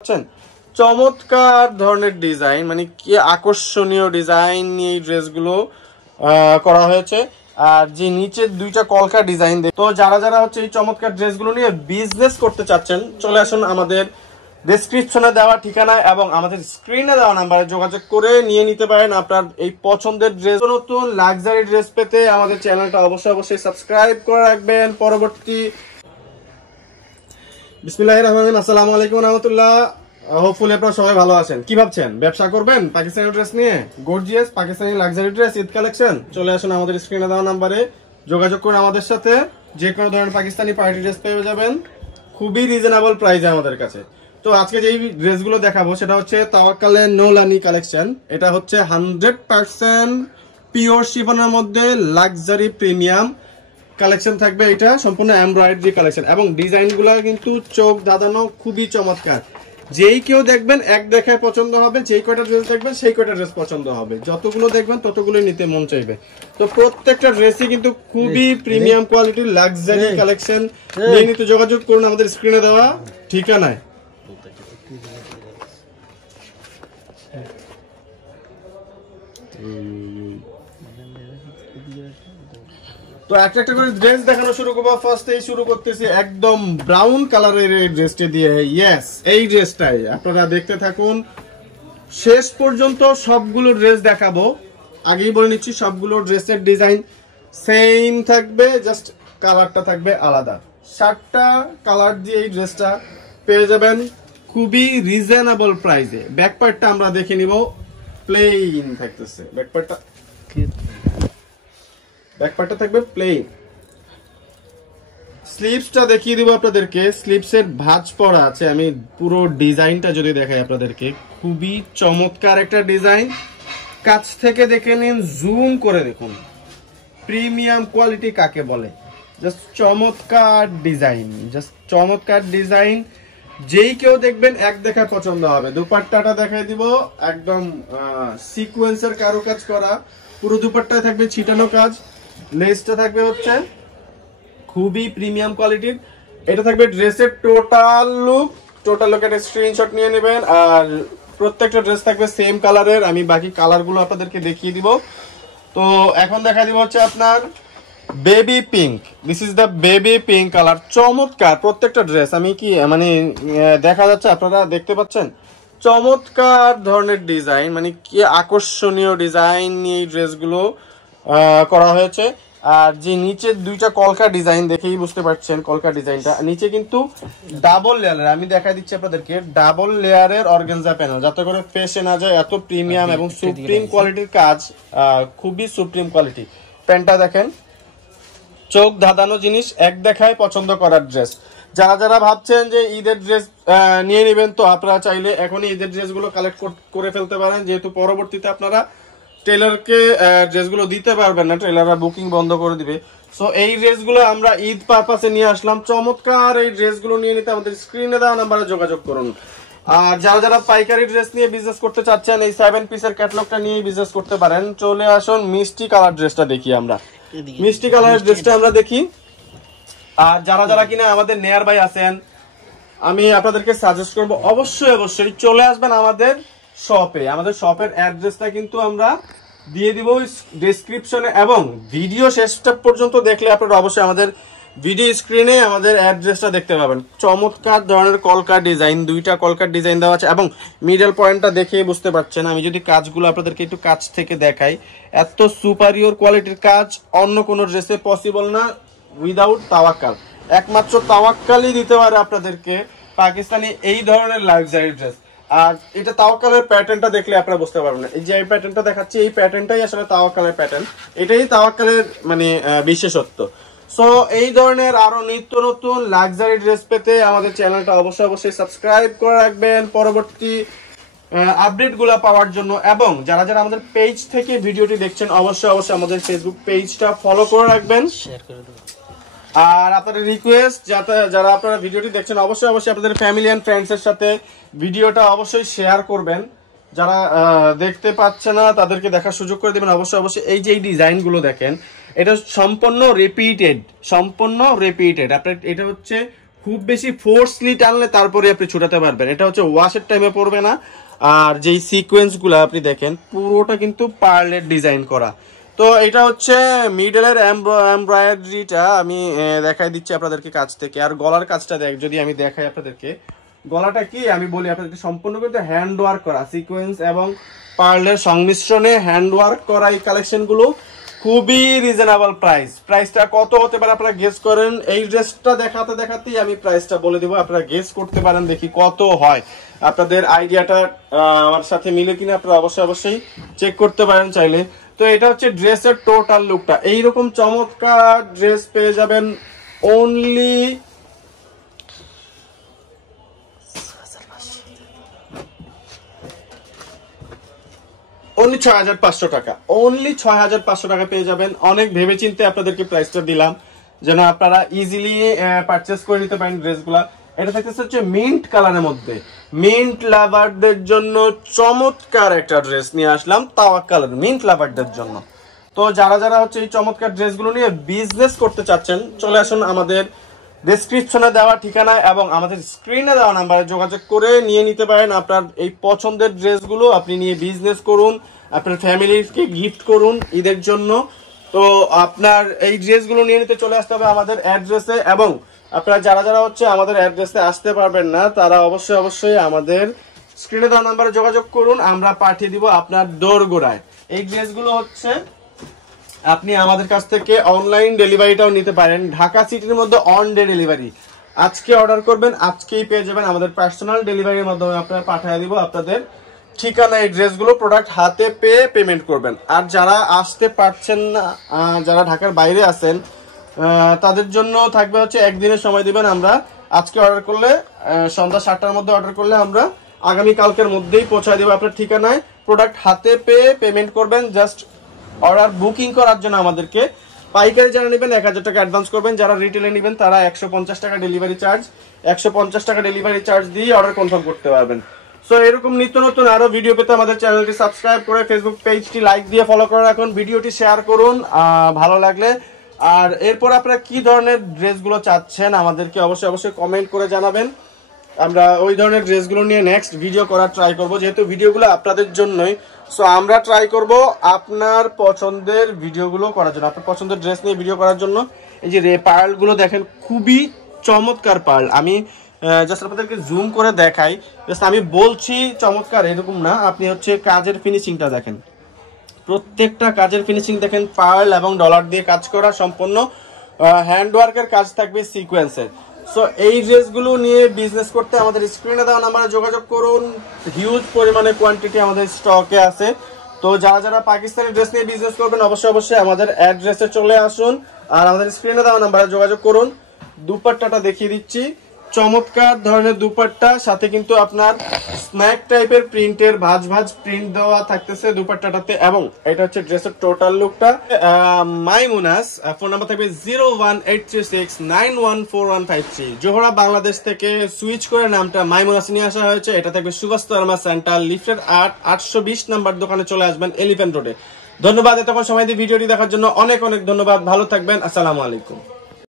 পাচ্ছেন চমৎকার ধরনের ডিজাইন, মানে কি আকর্ষণীয় ডিজাইন নিয়ে এই ড্রেসগুলো করা হয়েছে। আর যে নিচের দুইটা কলকা ডিজাইন, তো যারা যারা হচ্ছে এই চমৎকার ড্রেসগুলো নিয়ে বিজনেস করতে চাচ্ছেন চলে আসুন আমাদের ডেসক্রিপশনে দেওয়া ঠিকানায় এবং আমাদের স্ক্রিনে দেওয়া নাম্বারে যোগাযোগ করে নিয়ে নিতে পারেন আপনার এই পছন্দের ড্রেস। নতুন লাক্সারি ড্রেস পেতে আমাদের চ্যানেলটা অবশ্যই সাবস্ক্রাইব করে রাখবেন। পরবর্তী বিসমিল্লাহির রহমানির রহিম, আসসালামু আলাইকুম ওয়া রাহমাতুল্লাহ। হোপফুলি আপনারা সবাই ভালো আছেন। কি ভাবছেন, ব্যবসা করবেন পাকিস্তানি ড্রেস নিয়ে? Gorgeous Pakistani luxury dress Eid collection, চলে আসুন আমাদের স্ক্রিনে দেওয়া নাম্বারে যোগাযোগ করে আমাদের সাথে যে কোনো ধরনের পাকিস্তানি পার্টি ড্রেস পেয়ে যাবেন খুবই রিজনেবল প্রাইসে আমাদের কাছে। তো আজকে যেই ড্রেসগুলো দেখাবো সেটা হচ্ছে তাওয়াক্কালের নোলানি কালেকশন। এটা হচ্ছে 100% পিওর শিফনের মধ্যে লাক্সারি প্রিমিয়াম কালেকশন থাকবে। এটা সম্পূর্ণ এমব্রয়ডারি কালেকশন এবং ডিজাইনগুলো কিন্তু চোখ ধাঁধানো, খুবই চমৎকার। যেই কেউ দেখবেন এক দেখায় পছন্দ হবে, যেই কয়টা ড্রেস দেখবেন সেই কয়টা ড্রেস পছন্দ হবে, যতগুলো দেখবেন ততগুলো নিতে মন চাইবে। তো প্রত্যেকটা ড্রেসই কিন্তু খুবই প্রিমিয়াম কোয়ালিটির লাক্সারি কালেকশন। নিয়ে নিতে যোগাযোগ করুন আমাদের স্ক্রিনে দেওয়া ঠিকানায়। তো একটা একটা করে ড্রেস দেখানো শুরু করবো। ফার্স্টেই শুরু করতেছি একদম ব্রাউন কালারের এই ড্রেসটা দিয়ে। ইয়েস, এই ড্রেসটাই আপনারা দেখতে থাকুন শেষ পর্যন্ত। সবগুলো ড্রেস দেখাবো, আগেই বলে নিচ্ছি সবগুলো ড্রেসের ডিজাইন সেম থাকবে, জাস্ট কালারটা থাকবে আলাদা। 7টা কালার দিয়ে এই ড্রেসটা পেয়ে যাবেন খুবই রিজনেবল প্রাইসে। ব্যাক পার্টটা আমরা দেখে নিব, প্লেন থাকতেছে ব্যাকপার্টটা থাকবে প্লেন। স্লিভসটা দেখিয়ে দিব আপনাদেরকে, স্লিভসের ভাঁজ পড়া আছে। আমি পুরো ডিজাইনটা যদি দেখাই আপনাদেরকে, খুবই চমৎকার একটা ডিজাইন। কাছ থেকে দেখে নিন, জুম করে দেখুন প্রিমিয়াম কোয়ালিটি কাকে বলে। জাস্ট চমৎকার ডিজাইন, জাস্ট চমৎকার ডিজাইন। যেই কেউ দেখবেন এক দেখায় পছন্দ হবে। দুপাট্টাটা দেখাই দিব, একদম সিকোয়েন্সের কারুকাজ করা, পুরো দুপাট্টায় থাকবে ছিটানো কাজ। লেসটা থাকবে হচ্ছে খুবই প্রিমিয়াম কোয়ালিটির। এটা থাকবে ড্রেসের টোটাল লুকের স্ক্রিনশট নিয়ে নেবেন। আর প্রত্যেকটা ড্রেস থাকবে সেম কালারের। আমি বাকি কালারগুলো আপনাদেরকে দেখিয়ে দিব। তো এখন দেখা দিব হচ্ছে আপনার baby pink. This is the baby pink colour. চমৎকার প্রত্যেকটা ড্রেস। আমি কি মানে দেখা যাচ্ছে, আপনারা দেখতে পাচ্ছেন চমৎকার ধরনের ডিজাইন, মানে কি আকর্ষণীয় ডিজাইন নিয়ে এই ড্রেসগুলো করা হয়েছে। আর যে নিচের দুইটা কলকা ডিজাইন দেখেই বুঝতে পারছেন, কলকা ডিজাইনটা নিচে কিন্তু ডাবল লেয়ারের। আমি দেখা দিচ্ছি আপনাদেরকে ডাবল লেয়ারের অর্গানজা প্যানেল, যাতে করে ফেসে না যায়। এত প্রিমিয়াম এবং সুপ্রিম কোয়ালিটির কাজ, খুবই সুপ্রিম কোয়ালিটি। প্যান্টটা দেখেন, চোখ ধাঁধানো জিনিস, এক দেখায় পছন্দ করার ড্রেস। যারা যারা ভাবছেন যে ঈদের ড্রেস নিয়ে নেবেন, তো আপনারা চাইলে এখনই ঈদের ড্রেসগুলো কালেক্ট করে ফেলতে পারেন, যেহেতু পরবর্তীতে আপনারা টেলারকে ড্রেসগুলো দিতে পারবেন না, টেলাররা বুকিং বন্ধ করে দিবে। সো এই ড্রেসগুলো আমরা ঈদ পারপাসে নিয়ে আসলাম। চমৎকার এই ড্রেসগুলো নিয়ে নিতে আমাদের স্ক্রিনে দেওয়া নাম্বারে যোগাযোগ করুন। আর যারা যারা পাইকারি ড্রেস নিয়ে বিজনেস করতে চাচ্ছেন, এই 7 পিসের ক্যাটালগটা নিয়ে বিজনেস করতে পারেন। চলে আসুন মিষ্টি কালার ড্রেসটা দেখি আমরা। মিষ্টি কালারের ড্রেসটা আমরা দেখি। আর যারা যারা কিনা আমাদের নিয়ার বাই আছেন, আমি আপনাদেরকে সাজেস্ট করবো অবশ্যই চলে আসবেন আমাদের শপে। আমাদের শপের অ্যাড্রেসটা কিন্তু আমরা দিয়ে দিব ডেসক্রিপশনে, এবং ভিডিও শেষটা পর্যন্ত দেখলে আপনারা অবশ্যই আমাদের ভিডিও স্ক্রিনে আমাদের অ্যাড্রেসটা দেখতে পাবেন। চমৎকার ধরনের কলকা ডিজাইন, দুইটা কলকার ডিজাইন দেওয়া আছে এবং মিডল পয়েন্টটা দেখেই বুঝতে পারছেন। আমি যদি কাজগুলো আপনাদেরকে একটু কাছ থেকে দেখাই, এত সুপারিয়র কোয়ালিটির কাজ অন্য কোনো ড্রেসে পসিবল না উইদাউট তাওয়াক্কাল। একমাত্র তাওয়াক্কালই দিতে পারে আপনাদেরকে পাকিস্তানি এই ধরনের লাক্সারি ড্রেস। আর এটা তাওয়াক্কালের প্যাটার্নটা দেখলে আপনারা বুঝতে পারবেন না। এই যে প্যাটার্নটা দেখাচ্ছি, এই প্যাটার্নটাই আসলে তাওয়াক্কালের প্যাটার্ন, এটাই তাওয়াক্কালের মানে বিশেষত্ব। সো এই ধরনের আরো নিত্য নতুন লাক্সারি ড্রেস পেতে আমাদের চ্যানেলটা অবশ্যই সাবস্ক্রাইব করে রাখবেন পরবর্তী আপডেটগুলো পাওয়ার জন্য। এবং যারা যারা আমাদের পেজ থেকে ভিডিওটি দেখছেন, অবশ্যই আমাদের ফেসবুক পেজটা ফলো করে রাখবেন। আর আপনাদের রিকোয়েস্ট, যারা আপনারা ভিডিওটি দেখছেন, অবশ্যই আপনাদের ফ্যামিলি এন্ড ফ্রেন্ডস এর সাথে ভিডিওটা অবশ্যই শেয়ার করবেন। যারা দেখতে পাচ্ছে না তাদেরকে দেখার সুযোগ করে দেবেন। অবশ্যই এই যে এই ডিজাইনগুলো দেখেন, এটা সম্পূর্ণ রিপিটেড। আপনার এটা হচ্ছে খুব বেশি ফোর্সলি টানলে তারপরে আপনি ছুটাতে পারবেন। এটা হচ্ছে ওয়াশের টাইমে পড়বে না। আর যেই সিকোয়েন্স গুলো আপনি দেখেন পুরোটা কিন্তু পার্লের ডিজাইন করা। তো এটা হচ্ছে মিডলের এমব্রয়ডারিটা আমি দেখাই দিচ্ছি আপনাদেরকে কাছ থেকে। আর গলার কাজটা যদি আমি দেখাই আপনাদেরকে, গলাটা কি আমি বলি আপনাদেরকে, সম্পূর্ণ কিন্তু হ্যান্ড ওয়ার্ক করা, সিকোয়েন্স এবং পার্লের সংমিশ্রণে হ্যান্ড ওয়ার্ক করা এই কালেকশন গুলো খুবই রিজনেবল প্রাইস। প্রাইসটা কত হতে পারে আপনারা গেস করেন। এই ড্রেসটা দেখাতে দেখাতেই আমি প্রাইসটা বলে দিব, আপনারা গেস করতে পারেন দেখি কত হয়। আপনাদের আইডিয়াটা আমার সাথে মিলে কিনা আপনারা অবশ্যই চেক করতে পারেন চাইলে। তো এটা হচ্ছে ড্রেসের টোটাল লুকটা। এইরকম চমৎকার ড্রেস পেয়ে যাবেন অনলি 6500 টাকা। অনলি 6500 টাকা পেয়ে যাবেন। অনেক ভেবেচিন্তে আপনাদেরকে প্রাইসটা দিলাম যেন আপনারা ইজিলি পারচেস করে নিতে পারেন ড্রেসগুলা। এটা থাকতেছে হচ্ছে মিন্ট কালারের মধ্যে। মিন্ট লাভারদের জন্য চমৎকার একটা ড্রেস নিয়ে আসলাম, তাওয়াক্কালের মিন্ট লাভারদের জন্য। তো যারা হচ্ছে এই চমৎকার ড্রেসগুলো নিয়ে বিজনেস করতে চাচ্ছেন, চলে আসুন আমাদের ডেসক্রিপশনে দেওয়া ঠিকানায় এবং আমাদের স্ক্রিনে দেওয়া নাম্বারে যোগাযোগ করে নিয়ে নিতে পারেন আপনার এই পছন্দের ড্রেসগুলো। আপনি নিয়ে বিজনেস করুন, আপনার ফ্যামিলিকে গিফট করুন ঈদের জন্য। তো আপনার এই ড্রেসগুলো নিয়ে নিতে চলে আসতে হবে আমাদের অ্যাড্রেসে। এবং আপনারা যারা হচ্ছে আমাদের অ্যাড্রেসে আসতে পারবেন না, তারা অবশ্যই আমাদের স্ক্রিনে দেওয়া নাম্বারে যোগাযোগ করুন, আমরা পাঠিয়ে দিব আপনার দোরগোড়ায়। এই ড্রেসগুলো হচ্ছে আপনি আমাদের কাছ থেকে অনলাইন ডেলিভারিটাও নিতে পারেন। ঢাকা সিটির মধ্যে অন ডে ডেলিভারি। আজকে অর্ডার করবেন, আজকেই পেয়ে যাবেন। আমাদের পার্সোনাল ডেলিভারির মাধ্যমে আপনারা পাঠিয়ে দিব আপনাদের ঠিকানা। এই ড্রেসগুলো প্রোডাক্ট হাতে পেয়ে পেমেন্ট করবেন। আর যারা আসতে পারছেন না, যারা ঢাকার বাইরে আছেন, তাদের জন্য থাকবে হচ্ছে একদিনের সময় দিবেন। আমরা আজকে অর্ডার করলে সন্ধ্যা 7টার মধ্যে অর্ডার করলে আমরা আগামী কালকের মধ্যেই পৌঁছায় দেবো আপনার ঠিকানায়। প্রোডাক্ট হাতে পেয়ে পেমেন্ট করবেন। জাস্ট অর্ডার বুকিং করার জন্য আমাদেরকে পাইকারি যারা নেবেন 1000 টাকা অ্যাডভান্স করবেন। যারা রিটেলে নেবেন তারা 150 টাকা ডেলিভারি চার্জ, 150 টাকা ডেলিভারি চার্জ দিয়ে অর্ডার কনফার্ম করতে পারবেন। সো এরকম নিত্য নতুন আরো ভিডিও পেতে আমাদের চ্যানেলটি সাবস্ক্রাইব করে ফেসবুক পেজটি লাইক দিয়ে ফলো করে রাখুন, ভিডিওটি শেয়ার করুন ভালো লাগলে। আর এরপর আপনারা কি ধরনের ড্রেসগুলো চাচ্ছেন আমাদেরকে অবশ্যই কমেন্ট করে জানাবেন। আমরা ওই ধরনের ড্রেসগুলো নিয়ে নেক্সট ভিডিও করার ট্রাই করব, যেহেতু ভিডিওগুলো আপনাদের জন্যই। সো আমরা ট্রাই করব আপনার পছন্দের ভিডিওগুলো করার জন্য, আপনার পছন্দের ড্রেস নিয়ে ভিডিও করার জন্য। এই যে পার্লগুলো দেখেন, খুবই চমৎকার পার্ল। আমি জাস্ট আপনাদেরকে জুম করে দেখাই। জাস্ট আমি বলছি চমৎকার এরকম না, আপনি হচ্ছে কাজের ফিনিশিংটা দেখেন, প্রত্যেকটা কাজের ফিনিশিং দেখেন। পার্ল এবং ডলার দিয়ে কাজ করা, সম্পূর্ণ হ্যান্ড ওয়ার্কের কাজ থাকবে সিকোয়েন্সের। সো এই ড্রেসগুলো নিয়ে বিজনেস করতে আমাদের স্ক্রিনে দেওয়া নাম্বারে যোগাযোগ করুন। হিউজ পরিমাণে কোয়ান্টিটি আমাদের স্টকে আছে। তো যারা পাকিস্তানি ড্রেস নিয়ে বিজনেস করবেন অবশ্যই আমাদের অ্যাড্রেসে চলে আসুন আর আমাদের স্ক্রিনে দেওয়া নাম্বারে যোগাযোগ করুন। দুপাট্টাটা দেখিয়ে দিচ্ছি, চমৎকার ধরনের দুপাট্টা, সাথে কিন্তু আপনার স্ন্যাক টাইপের প্রিন্টের ভাঁজ প্রিন্ট দেওয়া থাকতেছে দুপাট্টাটাতে। এবং এটা হচ্ছে ড্রেসের টোটাল লুকটা। মাইমুনাস, ফোন নাম্বার থাকবে 01836914153। জোহরা বাংলাদেশ থেকে সুইচ করে নামটা মাইমুনাস নিয়ে আসা হয়েছে। এটা থাকবে সুভাষ শর্মা সেন্টার, লিফটেড 820 নাম্বার দোকানে চলে আসবেন এলিফ্যান্ট রোডে। ধন্যবাদ এতক্ষণ সময় দিয়ে ভিডিওটি দেখার জন্য, অনেক ধন্যবাদ। ভালো থাকবেন, আসসালামু আলাইকুম।